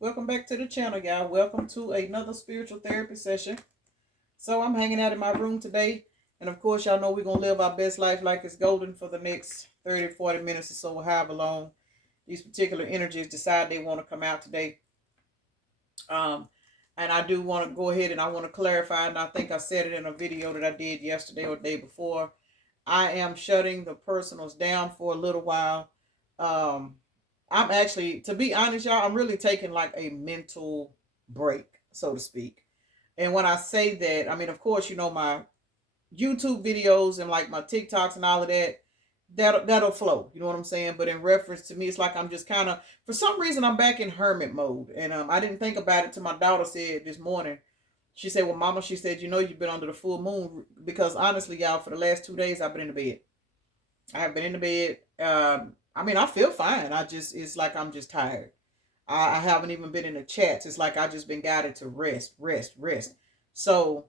Welcome back to the channel, y'all. Welcome to another spiritual therapy session. So I'm hanging out in my room today. And of course, y'all know we're going to live our best life like it's golden for the next 30, 40 minutes or so, however long these particular energies decide they want to come out today. Um, and I do want to go ahead and I want to clarify, and I think I said it in a video that I did yesterday or the day before. I am shutting the personals down for a little while. Um, I'm actually, to be honest, y'all, I'm really taking like a mental break, so to speak. And when I say that, I mean, of course, my YouTube videos and like my TikToks and all of that, that'll flow. You know what I'm saying? But in reference to me, it's like I'm just kind of, for some reason, I'm back in hermit mode. And I didn't think about it till my daughter said this morning. She said, "Well, Mama," she said, "you've been under the full moon." Because honestly, y'all, for the last 2 days, I've been in the bed. I have been in the bed. I mean, I feel fine. It's like I'm just tired. I haven't even been in the chats. It's like I just been guided to rest, rest, rest. So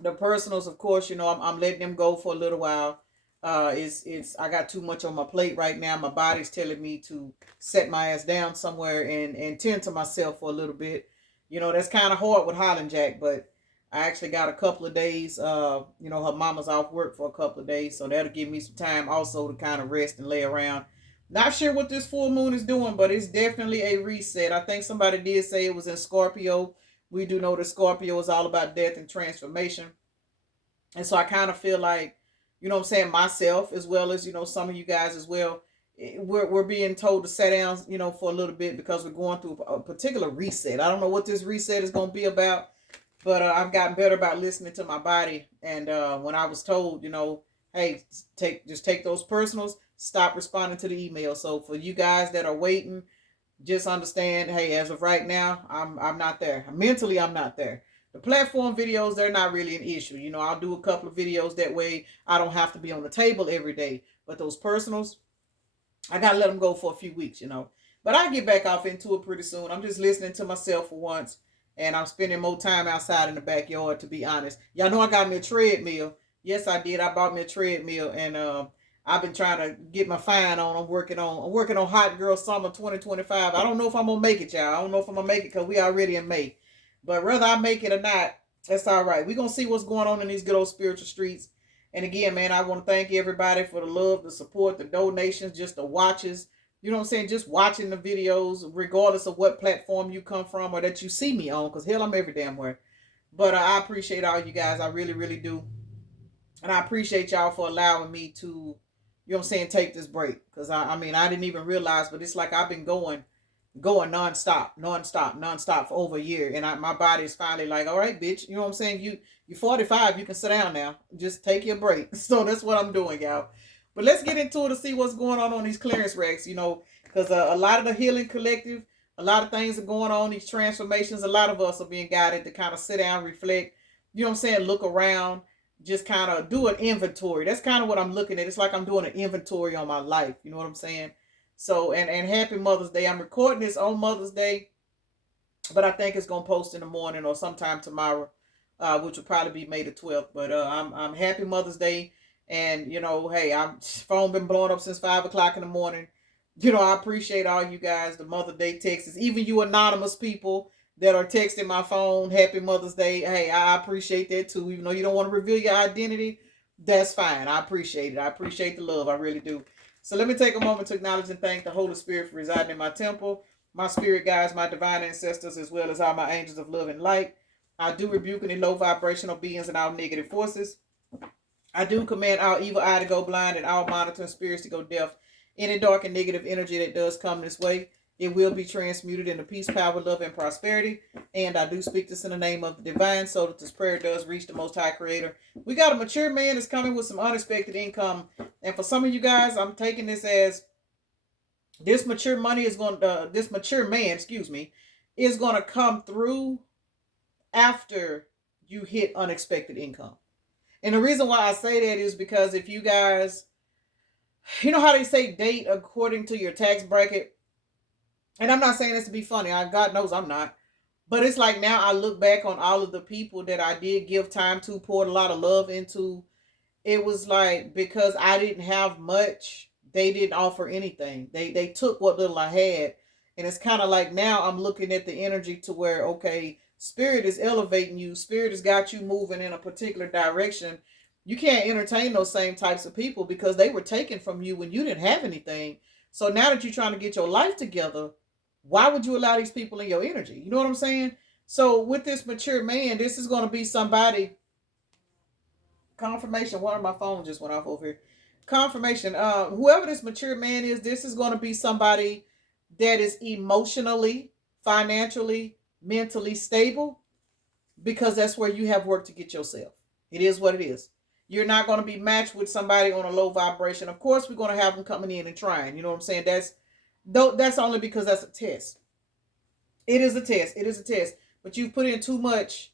the personals, of course, I'm letting them go for a little while. It's I got too much on my plate right now. My body's telling me to set my ass down somewhere and tend to myself for a little bit. That's kind of hard with Holland Jack, but I actually got a couple of days. Her mama's off work for a couple of days, so that'll give me some time also to kind of rest and lay around. Not sure what this full moon is doing, but it's definitely a reset. I think somebody did say it was in Scorpio. We do know that Scorpio is all about death and transformation. And so I kind of feel like, I'm saying, myself as well as, some of you guys as well, we're being told to sit down, for a little bit because we're going through a particular reset. I don't know what this reset is going to be about, but I've gotten better about listening to my body. And when I was told, hey, take those personals, stop responding to the email. So for you guys that are waiting, just understand, hey, as of right now, I'm not there. Mentally, I'm not there. The platform videos, they're not really an issue. I'll do a couple of videos that way. I don't have to be on the table every day. But those personals, I gotta let them go for a few weeks. But I get back off into it pretty soon. I'm just listening to myself for once, and I'm spending more time outside in the backyard. To be honest, y'all know I got me a treadmill. Yes, I did. I bought me a treadmill, and I've been trying to get my fine on. I'm working on Hot Girl Summer 2025. I don't know if I'm gonna make it, y'all. I don't know if I'm gonna make it because we already in May. But whether I make it or not, that's all right. We're gonna see what's going on in these good old spiritual streets. And again, man, I want to thank everybody for the love, the support, the donations, just the watches. You know what I'm saying? Just watching the videos, regardless of what platform you come from or that you see me on, because hell, I'm every damn where. But I appreciate all you guys. I really, really do. And I appreciate y'all for allowing me to, what I'm saying, take this break. Because I mean, I didn't even realize, but it's like I've been going nonstop, nonstop, nonstop for over a year, and my body is finally like, all right, bitch, you know what I'm saying? You're 45, you can sit down now. Just take your break. So that's what I'm doing, y'all. But let's get into it to see what's going on these clearance racks, because a lot of the healing collective, a lot of things are going on, these transformations. A lot of us are being guided to kind of sit down, reflect, you know what I'm saying, look around, just kind of do an inventory. That's kind of what I'm looking at. It's like I'm doing an inventory on my life. You know what I'm saying? So, and happy Mother's Day. I'm recording this on Mother's Day, but I think it's gonna post in the morning or sometime tomorrow, which will probably be May the 12th. But I'm happy Mother's Day, and hey, I'm phone been blowing up since 5 o'clock in the morning. I appreciate all you guys, the Mother Day texts, even you anonymous people that are texting my phone, Happy Mother's Day. Hey, I appreciate that too. Even though you don't want to reveal your identity, that's fine. I appreciate it. I appreciate the love. I really do. So let me take a moment to acknowledge and thank the Holy Spirit for residing in my temple, my spirit guides, my divine ancestors, as well as all my angels of love and light. I do rebuke any low vibrational beings and all negative forces. I do command all evil eye to go blind and all monitoring spirits to go deaf. Any dark and negative energy that does come this way, it will be transmuted into peace, power, love, and prosperity. And I do speak this in the name of the divine so that this prayer does reach the Most High Creator. We got a mature man that's coming with some unexpected income. And for some of you guys, I'm taking this as this mature money is going to, this mature man, excuse me, is going to come through after you hit unexpected income. And the reason why I say that is because if you guys, you know how they say date according to your tax bracket, and I'm not saying this to be funny. God knows I'm not. But it's like now I look back on all of the people that I did give time to, poured a lot of love into. It was like because I didn't have much, they didn't offer anything. They took what little I had, And it's kind of like now I'm looking at the energy to where, okay, spirit is elevating you. Spirit has got you moving in a particular direction. You can't entertain those same types of people because they were taken from you when you didn't have anything. So now that you're trying to get your life together, why would you allow these people in your energy? You know what I'm saying? So with this mature man, this is going to be somebody. Confirmation. One of my phones just went off over here. Confirmation. Whoever this mature man is, this is going to be somebody that is emotionally, financially, mentally stable, because that's where you have work to get yourself. It is what it is. You're not going to be matched with somebody on a low vibration. Of course, we're going to have them coming in and trying. You know what I'm saying? That's only because that's a test. It is a test. It is a test. But you've put in too much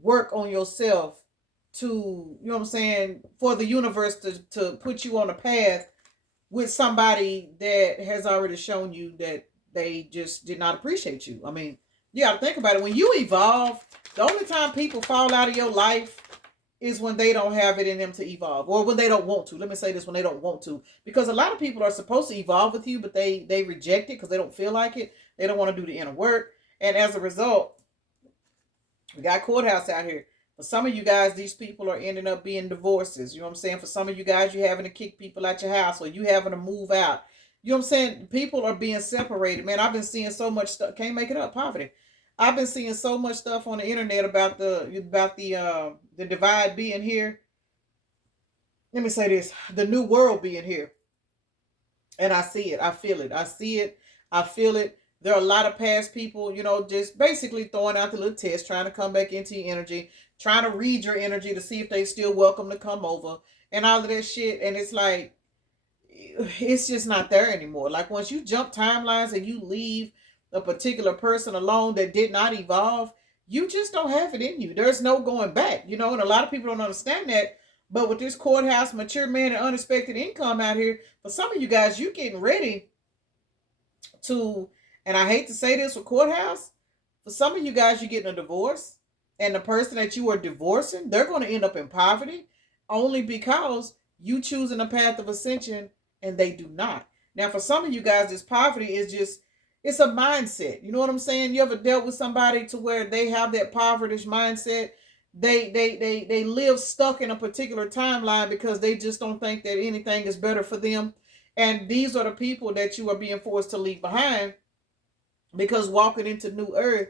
work on yourself to, you know what I'm saying, for the universe to put you on a path with somebody that has already shown you that they just did not appreciate you. I mean, you got to think about it. When you evolve, the only time people fall out of your life is when they don't have it in them to evolve, or when they don't want to. Let me say this, when they don't want to. Because a lot of people are supposed to evolve with you, but they reject it because they don't feel like it. They don't want to do the inner work. And as a result, we got courthouse out here. For some of you guys, these people are ending up being divorces. You know what I'm saying? For some of you guys, you're having to kick people out your house, or you having to move out. You know what I'm saying? People are being separated. Man, I've been seeing so much stuff. Can't make it up. Poverty. I've been seeing so much stuff on the internet about the divide being here. Let me say this: the new world being here, and I see it. I feel it. I see it. I feel it. There are a lot of past people, you know, just basically throwing out the little test, trying to come back into your energy, trying to read your energy to see if they still welcome to come over and all of that shit. And it's like, it's just not there anymore. Like once you jump timelines and you leave a particular person alone that did not evolve, you just don't have it in you. There's no going back, you know, and a lot of people don't understand that. But with this courthouse, mature man, and unexpected income out here, for some of you guys, you getting ready to, and I hate to say this with courthouse, for some of you guys, you're getting a divorce, and the person that you are divorcing, they're going to end up in poverty only because you choosing a path of ascension and they do not. Now, for some of you guys, this poverty is just, it's a mindset. You know what I'm saying? You ever dealt with somebody to where they have that poverty mindset? They live stuck in a particular timeline because they just don't think that anything is better for them. And these are the people that you are being forced to leave behind, because walking into new earth,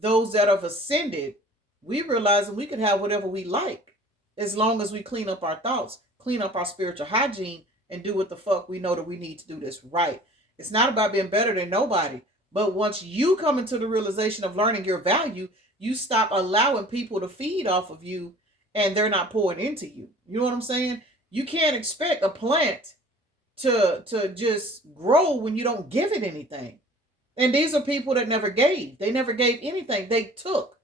those that have ascended, we realize that we can have whatever we like as long as we clean up our thoughts, clean up our spiritual hygiene, and do what the fuck we know that we need to do this right. It's not about being better than nobody. But once you come into the realization of learning your value, you stop allowing people to feed off of you and they're not pouring into you. You know what I'm saying? You can't expect a plant to just grow when you don't give it anything. And these are people that never gave. They never gave anything. They took.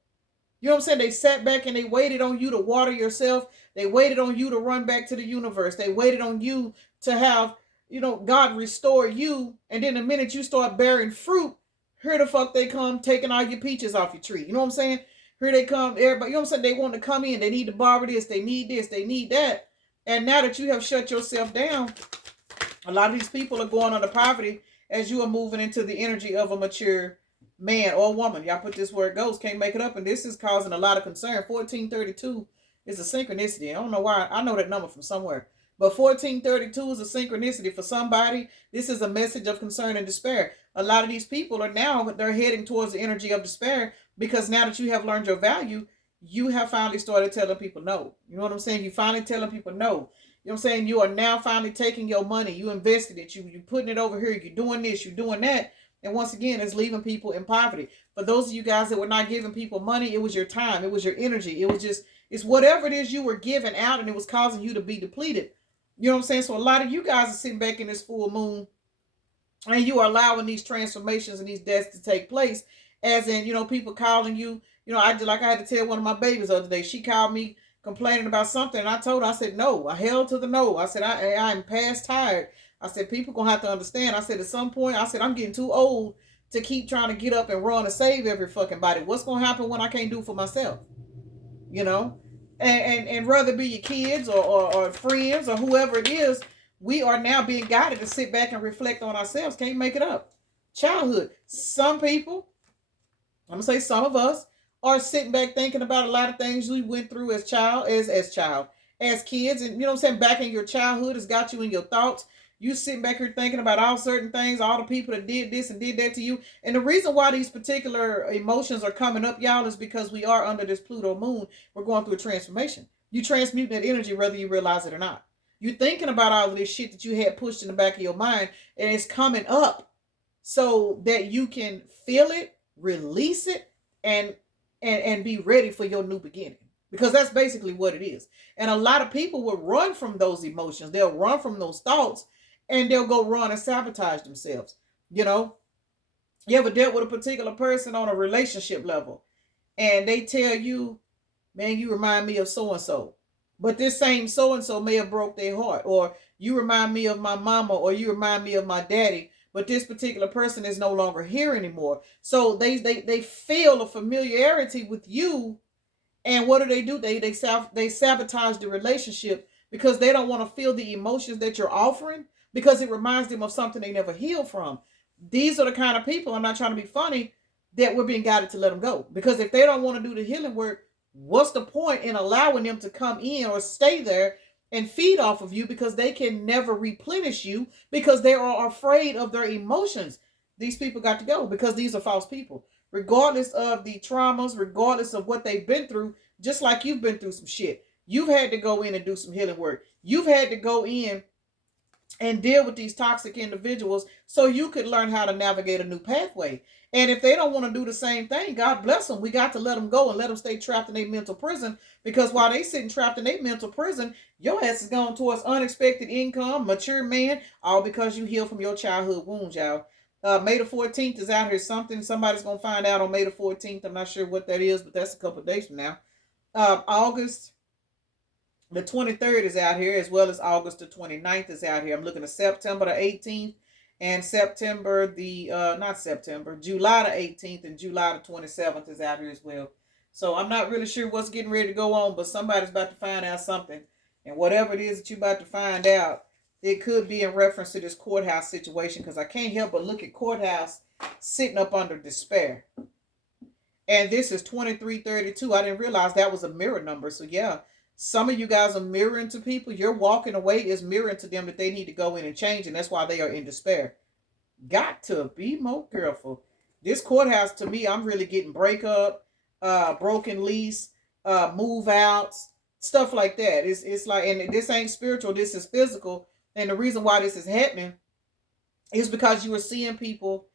You know what I'm saying? They sat back and they waited on you to water yourself. They waited on you to run back to the universe. They waited on you to have, you know, God restore you. And then the minute you start bearing fruit, here the fuck they come taking all your peaches off your tree. You know what I'm saying? Here they come, everybody, you know what I'm saying? They want to come in. They need to borrow this. They need this. They need that. And now that you have shut yourself down, a lot of these people are going under poverty as you are moving into the energy of a mature man or woman. Y'all put this where it goes. Can't make it up. And this is causing a lot of concern. 1432 is a synchronicity. I don't know why. I know that number from somewhere. But 1432 is a synchronicity for somebody. This is a message of concern and despair. A lot of these people are now, they're heading towards the energy of despair because now that you have learned your value, you have finally started telling people no. You know what I'm saying? You finally telling people no. You know what I'm saying? You are now finally taking your money. You invested it. You're putting it over here. You're doing this. You're doing that. And once again, it's leaving people in poverty. For those of you guys that were not giving people money, it was your time. It was your energy. It was just, it's whatever it is you were giving out and it was causing you to be depleted. You know what I'm saying? So a lot of you guys are sitting back in this full moon and you are allowing these transformations and these deaths to take place. As in, you know, people calling you, you know, I had to tell one of my babies the other day, she called me complaining about something. And I told her, I said, no, I held to the no. I said, I'm past tired. I said, people going to have to understand. I said, at some point, I said, I'm getting too old to keep trying to get up and run and save every fucking body. What's going to happen when I can't do for myself? You know? And rather be your kids or friends or whoever it is, we are now being guided to sit back and reflect on ourselves. Can't make it up. childhood. Some people, I'm gonna say some of us, are sitting back thinking about a lot of things we went through as as kids, and you know what I'm saying, back in your childhood, it's got you in your thoughts. You sitting back here thinking about all certain things, all the people that did this and did that to you. And the reason why these particular emotions are coming up, y'all, is because we are under this Pluto moon. We're going through a transformation. You transmute that energy whether you realize it or not. You're thinking about all of this shit that you had pushed in the back of your mind, and it's coming up so that you can feel it, release it, and be ready for your new beginning. Because that's basically what it is. And a lot of people will run from those emotions. They'll run from those thoughts, and they'll go run and sabotage themselves. You know, you ever dealt with a particular person on a relationship level, and they tell you, man, you remind me of so-and-so. But this same so-and-so may have broke their heart. Or you remind me of my mama, or you remind me of my daddy. But this particular person is no longer here anymore. So they feel a familiarity with you. And what do? They sabotage the relationship because they don't want to feel the emotions that you're offering, because it reminds them of something they never healed from. These are the kind of people, I'm not trying to be funny, that we're being guided to let them go. Because if they don't want to do the healing work, what's the point in allowing them to come in or stay there and feed off of you, because they can never replenish you because they are afraid of their emotions. These people got to go because these are false people. Regardless of the traumas, regardless of what they've been through, just like you've been through some shit. You've had to go in and do some healing work. You've had to go in and deal with these toxic individuals so you could learn how to navigate a new pathway. And if they don't want to do the same thing, God bless them. We got to let them go and let them stay trapped in a mental prison, because while they sitting trapped in a mental prison, your ass is going towards unexpected income, mature man, all because you healed from your childhood wounds, y'all. May the 14th is out here. Somebody's going to find out on May the 14th. I'm not sure what that is, but that's a couple of days from now. August the 23rd is out here, as well as August the 29th is out here. I'm looking at September the 18th and July the 18th and July the 27th is out here as well. So I'm not really sure what's getting ready to go on, but somebody's about to find out something. And whatever it is that you're about to find out, it could be in reference to this courthouse situation, because I can't help but look at courthouse sitting up under despair. And this is 2332. I didn't realize that was a mirror number. So yeah, some of you guys are mirroring to people. You're walking away is mirroring to them that they need to go in and change. And that's why they are in despair. Got to be more careful. This courthouse, to me, I'm really getting breakup, broken lease, move outs, stuff like that. It's like, and this ain't spiritual, this is physical. And the reason why this is happening is because you are seeing people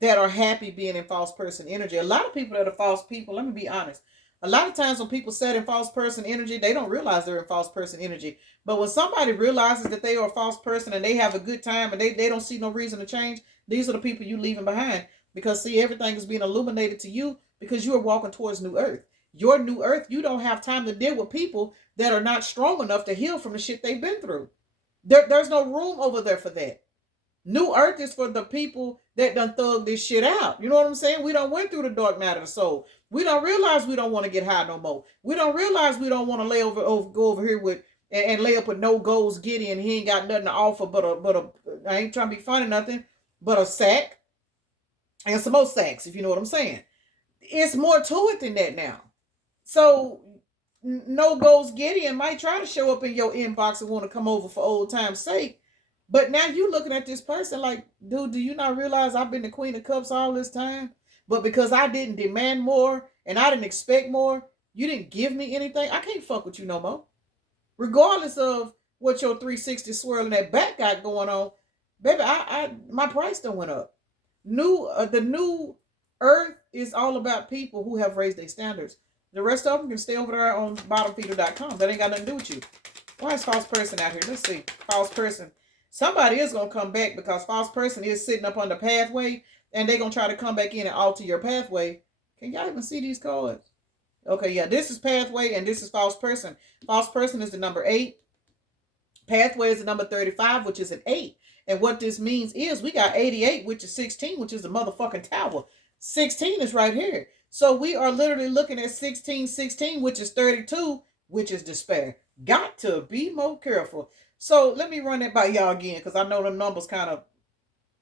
that are happy being in false person energy. A lot of people that are false people, let me be honest. A lot of times when people set in false person energy, they don't realize they're in false person energy. But when somebody realizes that they are a false person and they have a good time and they don't see no reason to change, these are the people you leaving behind. Because see, everything is being illuminated to you because you are walking towards new earth. Your new earth, you don't have time to deal with people that are not strong enough to heal from the shit they've been through. There's no room over there for that. New earth is for the people that done thug this shit out. You know what I'm saying? We done went through the dark night of the soul. We don't realize we don't want to get high no more. We don't realize we don't want to go over here with and lay up with no goals Gideon. He ain't got nothing to offer but a I ain't trying to be funny nothing, but a sack and some more sacks, if you know what I'm saying. It's more to it than that now. So no goals Gideon might try to show up in your inbox and want to come over for old time's sake. But now you looking at this person like, dude, do you not realize I've been the Queen of Cups all this time? But because I didn't demand more and I didn't expect more, you didn't give me anything. I can't fuck with you no more. Regardless of what your 360 swirling that back got going on, baby, my price done went up. The new earth is all about people who have raised their standards. The rest of them can stay over there on bottomfeeder.com. That ain't got nothing to do with you. Why is false person out here? Let's see. False person. Somebody is going to come back because false person is sitting up on the pathway and they're going to try to come back in and alter your pathway. Can y'all even see these cards? Okay, yeah, this is pathway and this is false person. False person is the number 8. Pathway is the number 35, which is an 8. And what this means is we got 88, which is 16, which is the motherfucking tower. 16 is right here. So we are literally looking at 16, which is 32, which is despair. Got to be more careful. So let me run that by y'all again, because I know the numbers kind of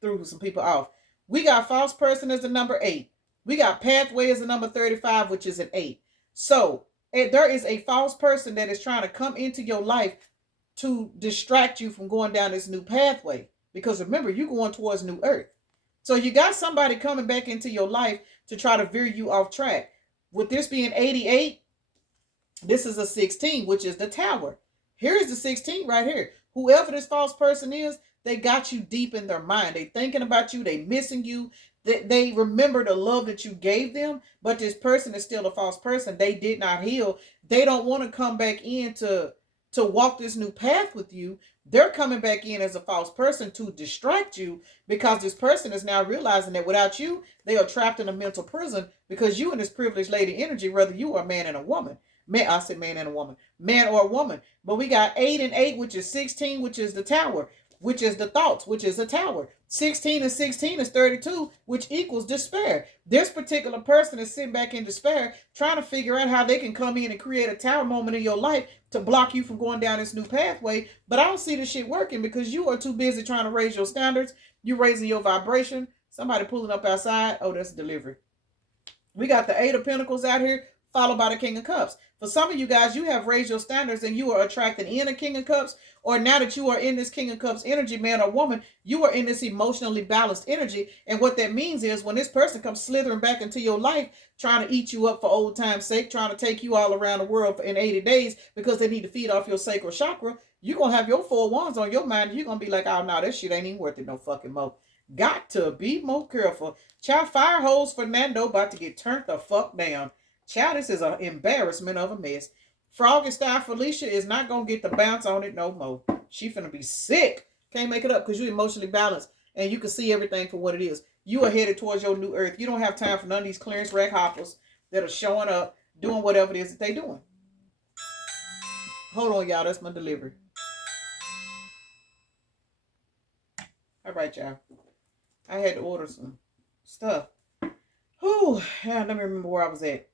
threw some people off. We got false person as the number 8. We got pathway as the number 35, which is an 8. So there is a false person that is trying to come into your life to distract you from going down this new pathway. Because remember, you're going towards new earth. So you got somebody coming back into your life to try to veer you off track. With this being 88, this is a 16, which is the tower. Here is the 16 right here. Whoever this false person is, they got you deep in their mind. They thinking about you. They missing you. They remember the love that you gave them, but this person is still a false person. They did not heal. They don't want to come back in to walk this new path with you. They're coming back in as a false person to distract you, because this person is now realizing that without you, they are trapped in a mental prison, because you in this privileged lady energy, whether you are a man and a woman. I said man and a woman. Man or a woman. But we got 8 and 8, which is 16, which is the tower, which is the thoughts, which is a tower. 16 and 16 is 32, which equals despair. This particular person is sitting back in despair, trying to figure out how they can come in and create a tower moment in your life to block you from going down this new pathway. But I don't see this shit working, because you are too busy trying to raise your standards. You're raising your vibration. Somebody pulling up outside. Oh, that's delivery. We got the 8 of Pentacles out here, followed by the King of Cups. For some of you guys, you have raised your standards and you are attracting in a King of Cups, or now that you are in this King of Cups energy, man or woman, you are in this emotionally balanced energy. And what that means is when this person comes slithering back into your life, trying to eat you up for old time's sake, trying to take you all around the world in 80 days because they need to feed off your sacral chakra, you're going to have your 4 wands on your mind. And you're going to be like, oh, no, that shit ain't even worth it no fucking more. Got to be more careful. Child, fire hose Fernando about to get turned the fuck down. Child, this is an embarrassment of a mess. Froggy style Felicia is not going to get the bounce on it no more. She finna be sick. Can't make it up because you're emotionally balanced and you can see everything for what it is. You are headed towards your new earth. You don't have time for none of these clearance rack hoppers that are showing up, doing whatever it is that they're doing. Hold on, y'all. That's my delivery. All right, y'all. I had to order some stuff. Whew. Yeah, let me remember where I was at.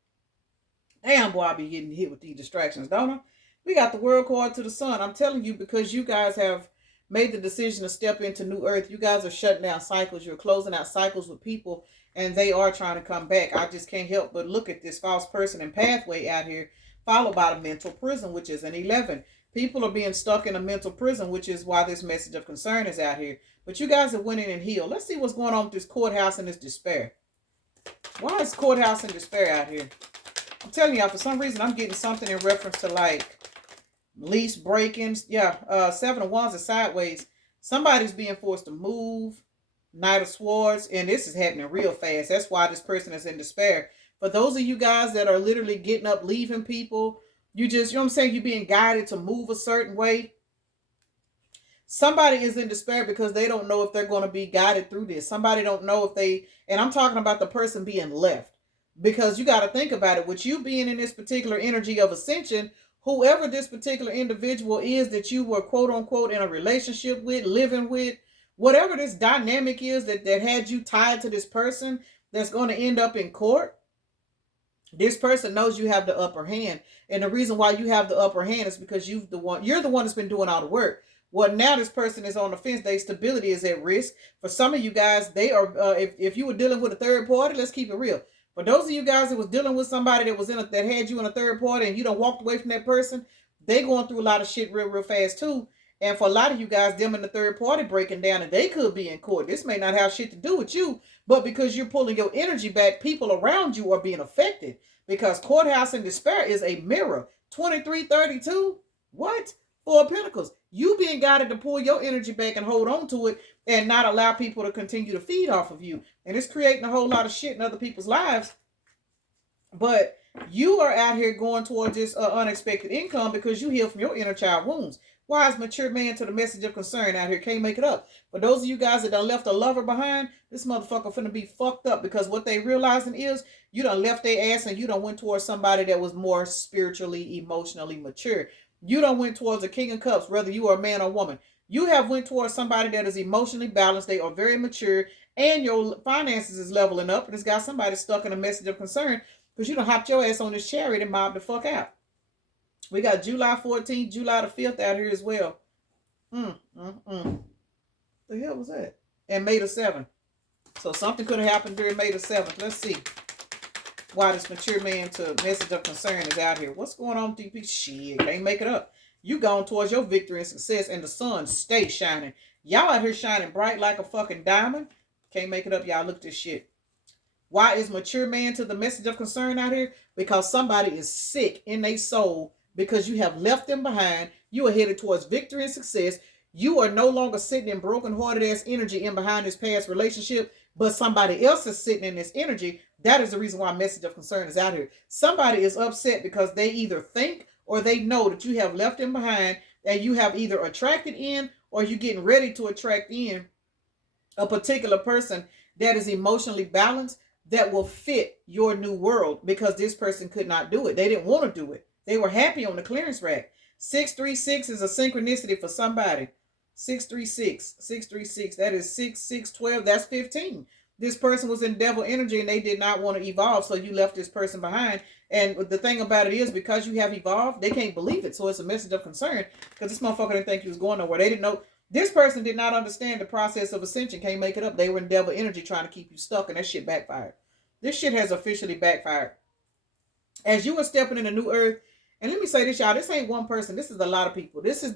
Damn, boy, I be getting hit with these distractions, don't I? We got the world card to the sun. I'm telling you, because you guys have made the decision to step into new earth. You guys are shutting down cycles. You're closing out cycles with people, and they are trying to come back. I just can't help but look at this false person and pathway out here, followed by the mental prison, which is an 11. People are being stuck in a mental prison, which is why this message of concern is out here. But you guys are winning and healed. Let's see what's going on with this courthouse and this despair. Why is courthouse and despair out here? I'm telling y'all, for some reason, I'm getting something in reference to like lease break-ins. Yeah, 7 of Wands is sideways. Somebody's being forced to move. Knight of Swords. And this is happening real fast. That's why this person is in despair. For those of you guys that are literally getting up, leaving people, you just, you know what I'm saying, you're being guided to move a certain way. Somebody is in despair because they don't know if they're going to be guided through this. Somebody don't know if they, and I'm talking about the person being left. Because you got to think about it. With you being in this particular energy of ascension, whoever this particular individual is that you were quote unquote in a relationship with, living with, whatever this dynamic is that had you tied to this person that's going to end up in court, this person knows you have the upper hand. And the reason why you have the upper hand is because you're the one that's been doing all the work. Well, now this person is on the fence. Their stability is at risk. For some of you guys, they are, if you were dealing with a third party, let's keep it real. For those of you guys that was dealing with somebody that was that had you in a third party and you don't walked away from that person, they going through a lot of shit real fast too. And for a lot of you guys, them in the third party breaking down, and they could be in court. This may not have shit to do with you, but because you're pulling your energy back, people around you are being affected. Because courthouse and despair is a mirror. 2332. What? 4 of Pentacles. You being guided to pull your energy back and hold on to it and not allow people to continue to feed off of you. And it's creating a whole lot of shit in other people's lives. But you are out here going towards this unexpected income because you heal from your inner child wounds. Wise, mature man to the message of concern out here. Can't make it up. For those of you guys that done left a lover behind, this motherfucker finna be fucked up because what they realizing is you done left their ass and you done went towards somebody that was more spiritually, emotionally mature. You done went towards a King of Cups, whether you are a man or woman. You have went towards somebody that is emotionally balanced. They are very mature and your finances is leveling up. And it's got somebody stuck in a message of concern because you done hopped your ass on this chariot and mobbed the fuck out. We got July 14th, July the 5th out here as well. The hell was that? And May the 7th. So something could have happened during May the 7th. Let's see why this mature man to message of concern is out here. What's going on, DP? Shit, can't make it up. You gone towards your victory and success, and the sun stays shining. Y'all out here shining bright like a fucking diamond. Can't make it up, y'all. Look at this shit. Why is mature man to the message of concern out here? Because somebody is sick in their soul because you have left them behind. You are headed towards victory and success. You are no longer sitting in broken-hearted ass energy in behind this past relationship, but somebody else is sitting in this energy. That is the reason why message of concern is out here. Somebody is upset because they either think or they know that you have left them behind, and you have either attracted in or you're getting ready to attract in a particular person that is emotionally balanced that will fit your new world, because this person could not do it. They didn't want to do it. They were happy on the clearance rack. 636 is a synchronicity for somebody. 636. That is 6, 12. That's 15. This person was in devil energy and they did not want to evolve, so you left this person behind. And the thing about it is, because you have evolved, they can't believe it. So it's a message of concern, because this motherfucker didn't think you was going nowhere. They didn't know. This person did not understand the process of ascension. Can't make it up. They were in devil energy trying to keep you stuck, and that shit backfired. This shit has officially backfired. As you are stepping in a new earth, and let me say this, y'all, this ain't one person. This is a lot of people. This is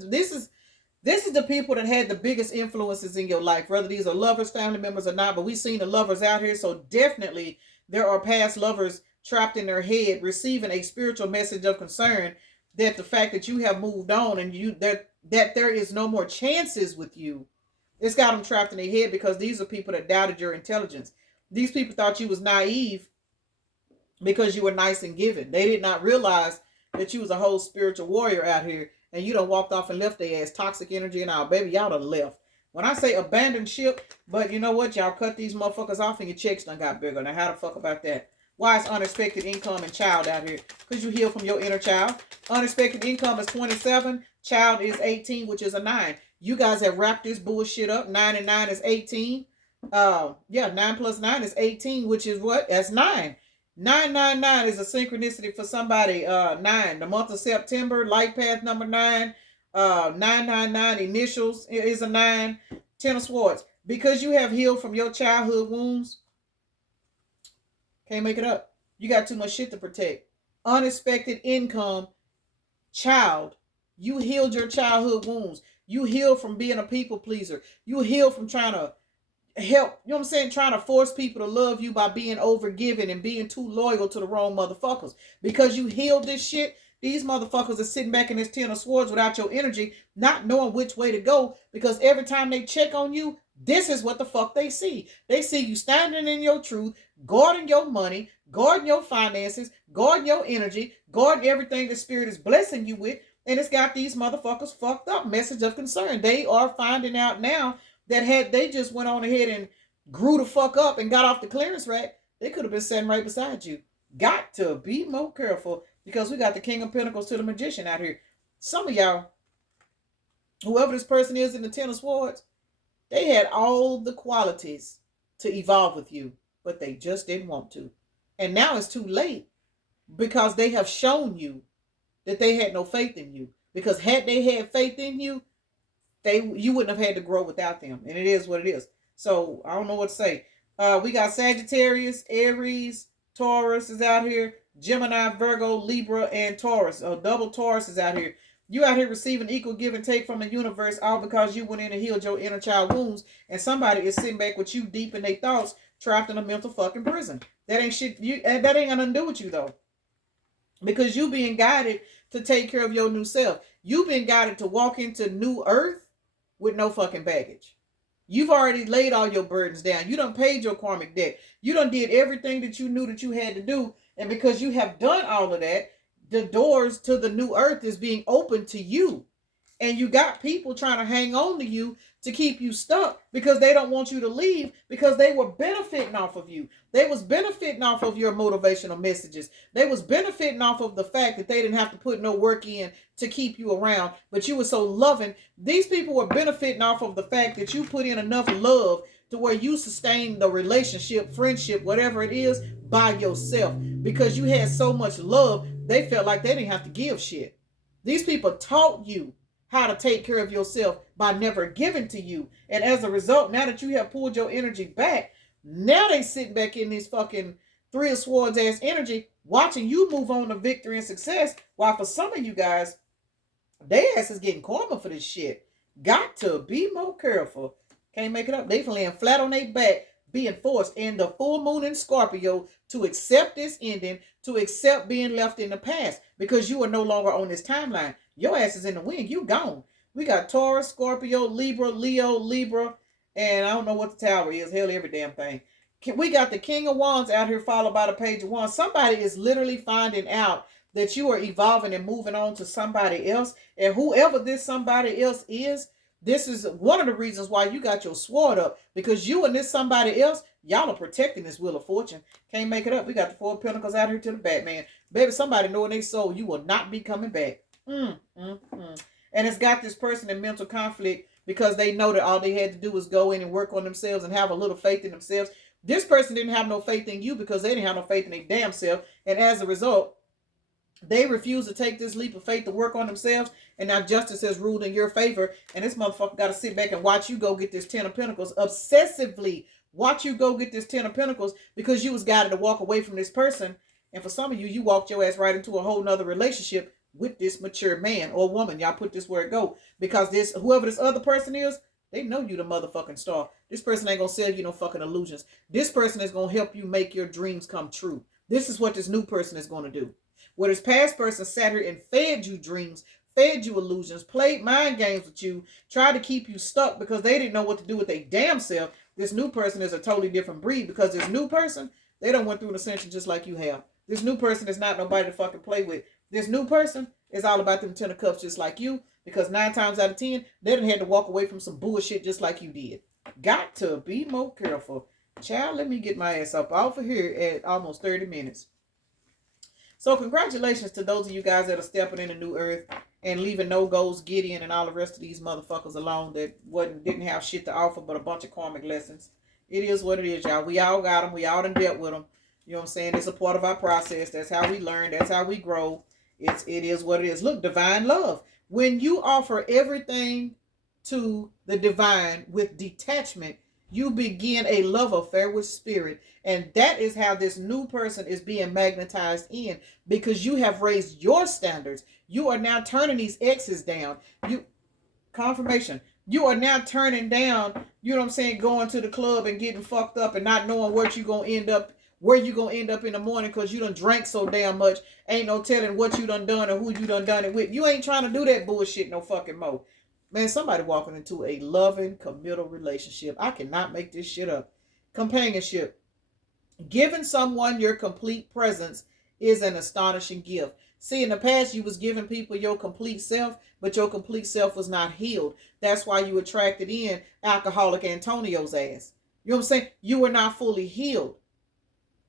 the people that had the biggest influences in your life, whether these are lovers, family members, or not. But we've seen the lovers out here, so definitely there are past lovers trapped in their head receiving a spiritual message of concern that the fact that you have moved on and that there is no more chances with you. It's got them trapped in their head, because these are people that doubted your intelligence. These people thought you was naive because you were nice and giving. They did not realize that you was a whole spiritual warrior out here, and you done walked off and left their ass, toxic energy and all. Baby, y'all done left. When I say abandoned ship, but you know what? Y'all cut these motherfuckers off and your checks done got bigger. Now, how the fuck about that? Why is unexpected income and child out here? Because you heal from your inner child. Unexpected income is 27. Child is 18, which is a 9. You guys have wrapped this bullshit up. 9 and 9 is 18. 9 plus 9 is 18, which is what? That's 9. 999 is a synchronicity for somebody. 9, the month of September, life path number 9. 999 initials is a 9. 10 of Swords. Because you have healed from your childhood wounds. Can't make it up. You got too much shit to protect. Unexpected income. Child. You healed your childhood wounds. You healed from being a people pleaser. You healed from trying to help, you know what I'm saying, trying to force people to love you by being overgiving and being too loyal to the wrong motherfuckers. Because you healed this shit, these motherfuckers are sitting back in this 10 of Swords without your energy, not knowing which way to go, because every time they check on you, this is what the fuck they see. They see you standing in your truth, guarding your money, guarding your finances, guarding your energy, guarding everything the spirit is blessing you with, and it's got these motherfuckers fucked up. Message of concern. They are finding out now that had they just went on ahead and grew the fuck up and got off the clearance rack, they could have been sitting right beside you. Got to be more careful, because we got the King of Pentacles to the Magician out here. Some of y'all, whoever this person is in the 10 of Swords, they had all the qualities to evolve with you, but they just didn't want to. And now it's too late, because they have shown you that they had no faith in you. Because had they had faith in you, you wouldn't have had to grow without them. And it is what it is. So I don't know what to say. We got Sagittarius, Aries, Taurus is out here. Gemini, Virgo, Libra, and Taurus. Double Taurus is out here. You out here receiving equal give and take from the universe, all because you went in and healed your inner child wounds. And somebody is sitting back with you deep in their thoughts, trapped in a mental fucking prison. That ain't shit. That ain't gonna do with you though. Because you being guided to take care of your new self. You've been guided to walk into new earth with no fucking baggage. You've already laid all your burdens down. You done paid your karmic debt. You done did everything that you knew that you had to do. And because you have done all of that, the doors to the new earth is being opened to you. And you got people trying to hang on to you to keep you stuck, because they don't want you to leave, because they were benefiting off of you. They was benefiting off of your motivational messages. They was benefiting off of the fact that they didn't have to put no work in to keep you around, but you were so loving. These people were benefiting off of the fact that you put in enough love to where you sustain the relationship, friendship, whatever it is, by yourself. Because you had so much love, they felt like they didn't have to give shit. These people taught you how to take care of yourself by never giving to you. And as a result, now that you have pulled your energy back, Now they sitting back in this fucking Three of Swords ass energy, watching you move on to victory and success. While for some of you guys, their ass is getting karma for this shit. Got to be more careful. Can't make it up. They laying flat on their back, being forced in the full moon in Scorpio to accept this ending, to accept being left in the past, because you are no longer on this timeline. Your ass is in the wind. You gone. We got Taurus, Scorpio, Libra, Leo, Libra, and I don't know what the tower is. Hell, every damn thing. We got the King of Wands out here followed by the Page of Wands. Somebody is literally finding out that you are evolving and moving on to somebody else. And whoever this somebody else is, this is one of the reasons why you got your sword up. Because you and this somebody else, y'all are protecting this Wheel of Fortune. Can't make it up. We got the Four of Pentacles out here to the Batman. Baby, somebody know in their soul you will not be coming back. And it's got this person in mental conflict because they know that all they had to do was go in and work on themselves and have a little faith in themselves. This person didn't have no faith in you because they didn't have no faith in their damn self. And as a result, they refuse to take this leap of faith to work on themselves. And now justice has ruled in your favor. And this motherfucker got to sit back and watch you go get this Ten of Pentacles. Obsessively watch you go get this Ten of Pentacles because you was guided to walk away from this person. And for some of you, you walked your ass right into a whole nother relationship with this mature man or woman. Y'all put this where it go. Because this, whoever this other person is, they know you the motherfucking star. This person ain't gonna sell you no fucking illusions. This person is gonna help you make your dreams come true. This is what this new person is gonna do. Where this past person sat here and fed you dreams, fed you illusions, played mind games with you, tried to keep you stuck because they didn't know what to do with their damn self. This new person is a totally different breed because this new person, they done went through an ascension just like you have. This new person is not nobody to fucking play with. This new person is all about them Ten of Cups just like you. Because 9 times out of 10, they done had to walk away from some bullshit just like you did. Got to be more careful. Child, let me get my ass up off of here at almost 30 minutes. So congratulations to those of you guys that are stepping in the new earth and leaving No Go's, Gideon, and all the rest of these motherfuckers alone that didn't have shit to offer but a bunch of karmic lessons. It is what it is, y'all. We all got them. We all done dealt with them. You know what I'm saying? It's a part of our process. That's how we learn. That's how we grow. It is what it is. Look, divine love. When you offer everything to the divine with detachment, you begin a love affair with spirit. And that is how this new person is being magnetized in, because you have raised your standards. You are now turning these exes down. Confirmation. You are now turning down, you know what I'm saying, going to the club and getting fucked up and not knowing where you're going to end up. Where you gonna end up in the morning because you done drank so damn much. Ain't no telling what you done or who you done it with. You ain't trying to do that bullshit no fucking more. Man, somebody walking into a loving, committal relationship. I cannot make this shit up. Companionship. Giving someone your complete presence is an astonishing gift. See, in the past, you was giving people your complete self, but your complete self was not healed. That's why you attracted in alcoholic Antonio's ass. You know what I'm saying? You were not fully healed.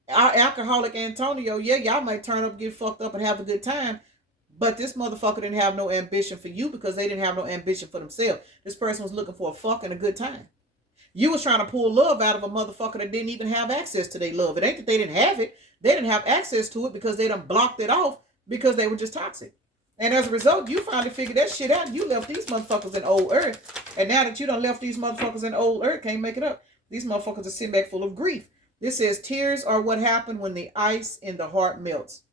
Our alcoholic Antonio, yeah, y'all might turn up, get fucked up, and have a good time, but this motherfucker didn't have no ambition for you because they didn't have no ambition for themselves. This person was looking for a fuck and a good time. You was trying to pull love out of a motherfucker that didn't even have access to their love. It ain't that they didn't have it. They didn't have access to it because they done blocked it off because they were just toxic. And as a result, you finally figured that shit out. You left these motherfuckers in old earth. And now that you done left these motherfuckers in old earth, can't make it up. These motherfuckers are sitting back full of grief. This says, tears are what happened when the ice in the heart melts.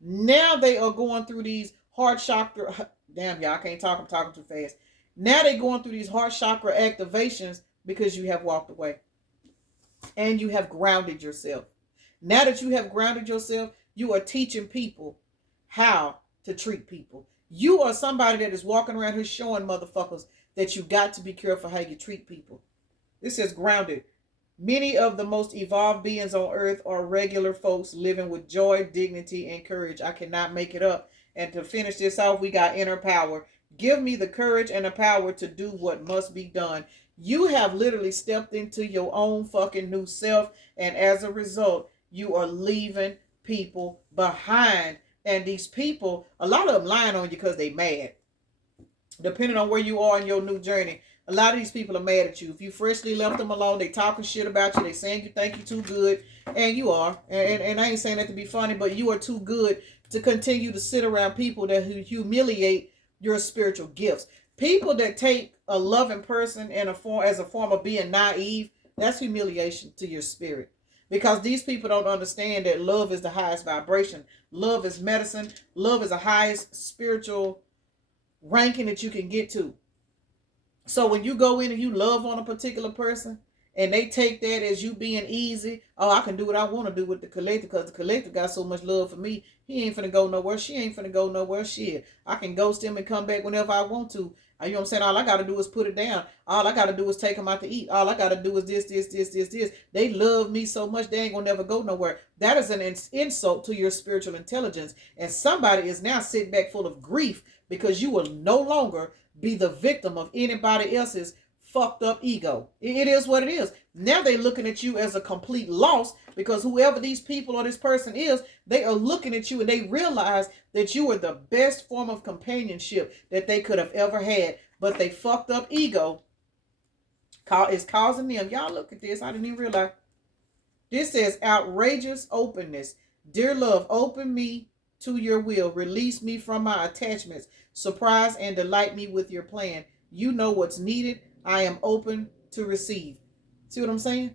Now they are going through these heart chakra. Damn, y'all, I can't talk. I'm talking too fast. Now they're going through these heart chakra activations because you have walked away. And you have grounded yourself. Now that you have grounded yourself, you are teaching people how to treat people. You are somebody that is walking around here showing motherfuckers that you got to be careful how you treat people. This says grounded. Many of the most evolved beings on earth are regular folks living with joy, dignity, and courage. I cannot make it up. And to finish this off, we got inner power. Give me the courage and the power to do what must be done. You have literally stepped into your own fucking new self. And as a result, you are leaving people behind. And these people, a lot of them lying on you because they mad. Depending on where you are in your new journey. A lot of these people are mad at you. If you freshly left them alone, they talking shit about you. They saying you think you too good. And you are. And I ain't saying that to be funny, but you are too good to continue to sit around people that humiliate your spiritual gifts. People that take a loving person as a form of being naive, That's humiliation to your spirit. Because these people don't understand that love is the highest vibration. Love is medicine. Love is the highest spiritual ranking that you can get to. So when you go in and you love on a particular person and they take that as you being easy, oh, I can do what I want to do with the collective because the collective got so much love for me. He ain't finna go nowhere. She ain't finna go nowhere. Shit. I can ghost him and come back whenever I want to. You know what I'm saying? All I got to do is put it down. All I got to do is take them out to eat. All I got to do is this. They love me so much they ain't going to never go nowhere. That is an insult to your spiritual intelligence. And somebody is now sitting back full of grief because you will no longer be the victim of anybody else's fucked up ego. It is what it is. Now they're looking at you as a complete loss because whoever these people or this person is, they are looking at you and they realize that you are the best form of companionship that they could have ever had. But they fucked up ego is causing them. Y'all look at this. I didn't even realize. This says outrageous openness. Dear love, open me to your will. Release me from my attachments. Surprise and delight me with your plan. You know what's needed. I am open to receive. See what I'm saying?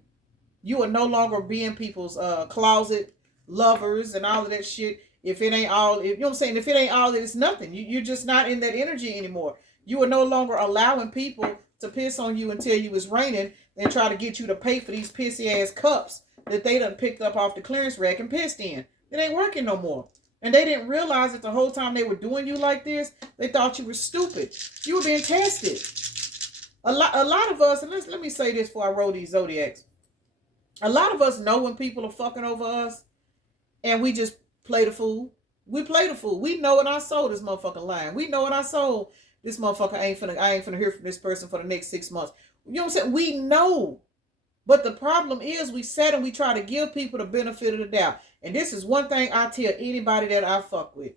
You are no longer being people's closet lovers and all of that shit. If it ain't all, you know what I'm saying? If it ain't all, it's nothing. You're just not in that energy anymore. You are no longer allowing people to piss on you and tell you it's raining and try to get you to pay for these pissy ass cups that they done picked up off the clearance rack and pissed in. It ain't working no more. And they didn't realize that the whole time they were doing you like this, they thought you were stupid. You were being tested. A lot of us, and let me say this before I roll these zodiacs. A lot of us know when people are fucking over us, and we just play the fool. We play the fool. We know in our soul this motherfucking lying. We know in our soul this motherfucker I ain't finna hear from this person for the next 6 months. You know what I'm saying? We know. But the problem is we sat and we try to give people the benefit of the doubt. And this is one thing I tell anybody that I fuck with.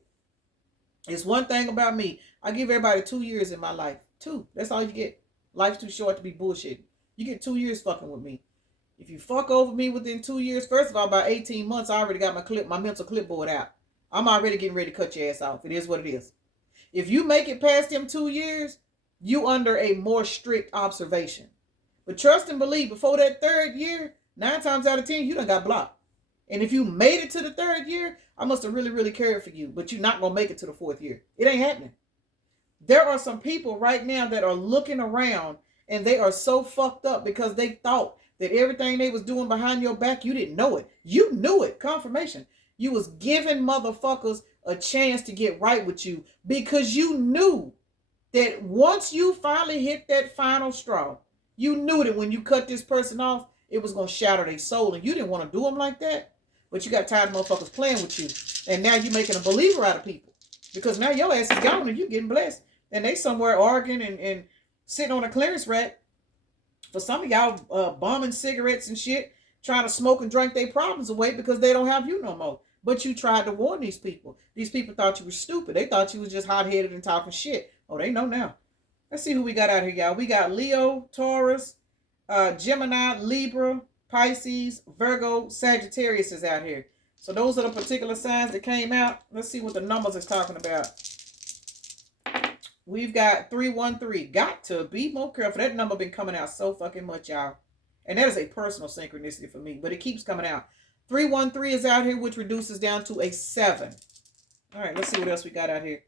It's one thing about me. I give everybody 2 years in my life. 2. That's all you get. Life's too short to be bullshitting. You get 2 years fucking with me. If you fuck over me within 2 years, first of all, about 18 months, I already got my mental clipboard out. I'm already getting ready to cut your ass off. It is what it is. If you make it past them 2 years, you under a more strict observation. But trust and believe, before that 3rd year, 9 times out of 10, you done got blocked. And if you made it to the 3rd year, I must have really, really cared for you. But you're not going to make it to the 4th year. It ain't happening. There are some people right now that are looking around and they are so fucked up because they thought that everything they was doing behind your back, you didn't know it. You knew it. Confirmation. You was giving motherfuckers a chance to get right with you because you knew that once you finally hit that final straw, you knew that when you cut this person off, it was going to shatter their soul. And you didn't want to do them like that. But you got tired of motherfuckers playing with you. And now you're making a believer out of people. Because now your ass is gone and you getting blessed. And they somewhere arguing and sitting on a clearance rack. For some of y'all bombing cigarettes and shit. Trying to smoke and drink their problems away because they don't have you no more. But you tried to warn these people. These people thought you were stupid. They thought you was just hot-headed and talking shit. Oh, they know now. Let's see who we got out here, y'all. We got Leo, Taurus, Gemini, Libra, Pisces, Virgo, Sagittarius is out here. So those are the particular signs that came out. Let's see what the numbers is talking about. We've got 313. Got to be more careful. That number been coming out so fucking much, y'all. And that is a personal synchronicity for me. But it keeps coming out. 313 is out here, which reduces down to a 7. All right, let's see what else we got out here.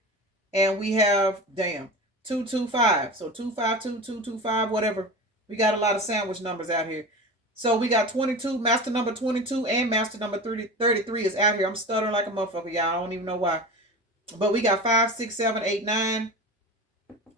And we have, 225. So 252, 225, whatever. We got a lot of sandwich numbers out here. So we got 22, master number 22, and master number 33 is out here. I'm stuttering like a motherfucker, y'all. I don't even know why. But we got 5, 6, 7, 8, 9.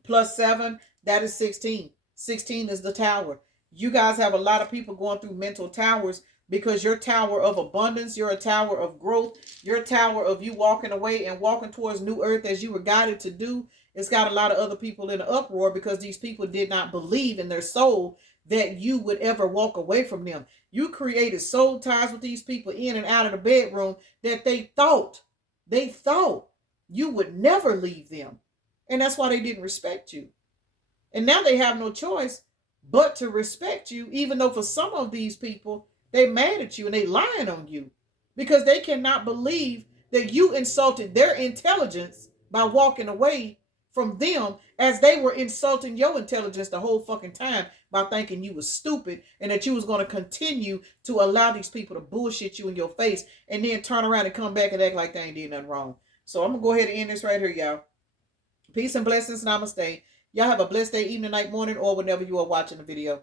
Plus 7, that is 16. 16 is the tower. You guys have a lot of people going through mental towers because your tower of abundance, you're a tower of growth, your tower of you walking away and walking towards new earth as you were guided to do. It's got a lot of other people in an uproar because these people did not believe in their soul that you would ever walk away from them. You created soul ties with these people in and out of the bedroom that they thought you would never leave them. And that's why they didn't respect you. And now they have no choice but to respect you, even though for some of these people, they're mad at you and they lying on you because they cannot believe that you insulted their intelligence by walking away from them as they were insulting your intelligence the whole fucking time by thinking you was stupid and that you was going to continue to allow these people to bullshit you in your face and then turn around and come back and act like they ain't did nothing wrong. So I'm going to go ahead and end this right here, y'all. Peace and blessings. Namaste. Y'all have a blessed day, evening, night, morning, or whenever you are watching the video.